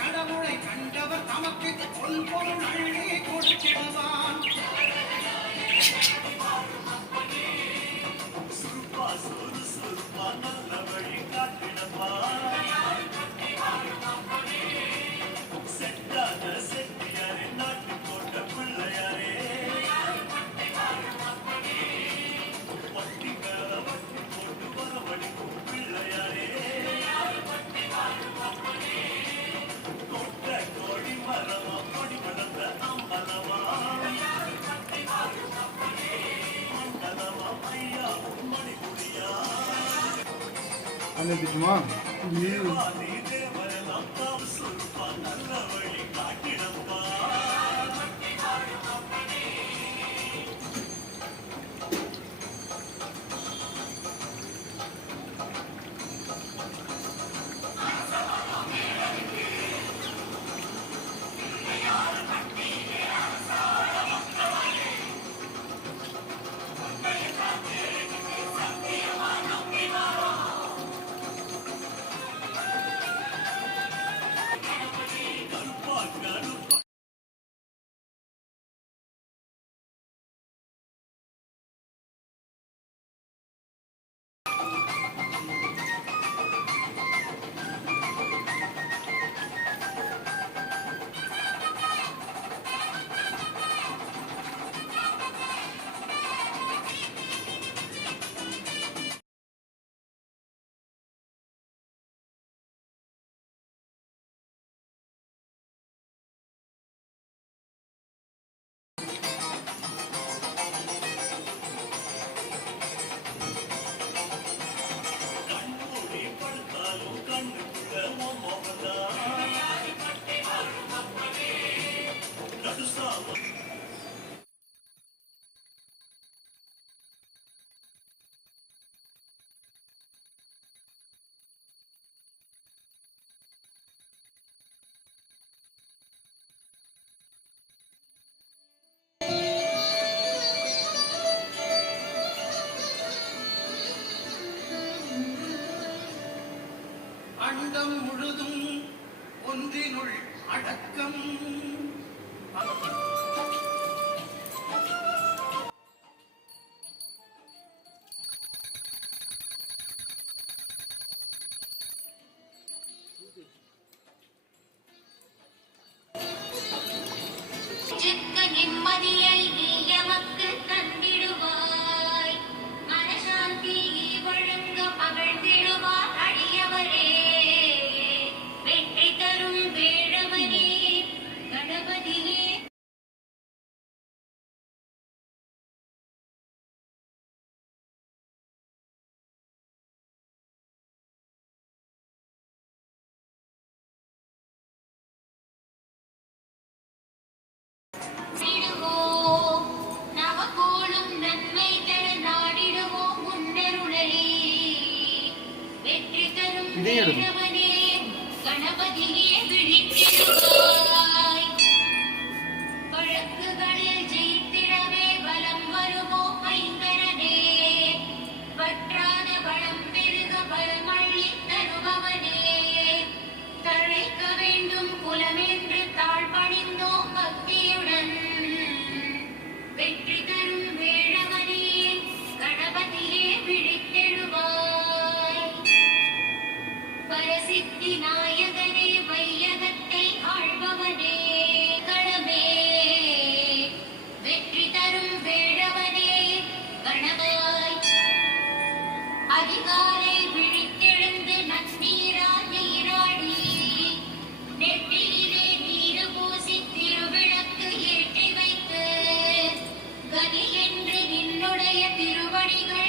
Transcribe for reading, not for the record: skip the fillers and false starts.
கடவுளை கண்டவர் தமக்கு பொன்பொருள் அள்ளி கொடுத்திடுவான். நல்ல வழி காட்டிடப்பா. செட்டாத செட்டியாரே, நாட்டு போட்ட பிள்ளையாரே, வட்டி மேல வட்டி போட்டு வரவழிக்கும் பிள்ளையாரே, கொட்ட கோடி மரமா கொடி வளர்ந்த அம்பலமா, மண்டலமா ஐயா மணிபுரியா. அனுப்பிச்சுமா நல்ல வழி காட்டிடப்பா. அண்டம் முழுதும் ஒன்றினுள் அடக்கம். நிம்மதியை நீ எமக்கு தந்திடுவாய், மனசாந்தி வழங்க பகழ்ந்திடுவார் அடியவரே. வெற்றி தரும் வேழவனே கணபதியே. நவகோளும் நன்மை தர நாடிடுவோம் முன்னருளை. வெற்றி தரும் வேழவனே கணபதியே விழித்திடுவாய். வழக்குகளில் ஜெயித்திடவே பலம் வருவோம் ஐங்கரனே. பற்றான பலம் பெருக பலமள்ளி தருபவனே. தழைக்க வேண்டும் குலமென்று தாழ்பணிந்தோம் பக்தியுடன். வெற்றி தரும் வேழவனே கணபதியே விழித்தெழுவாய். பரசித்தி நாயகனே வையகத்தை ஆள்பவனே கடமே. வெற்றி தரும் வேழவனே கணவாய். அதிகாலை விழித்தெழுந்து நன்னீரா நீராடி, நெற்றியிலே நீரு பூசி திருவிளக்கு ஏற்றி வைத்து, கனி என்று நின்னுடைய திருவடிகள்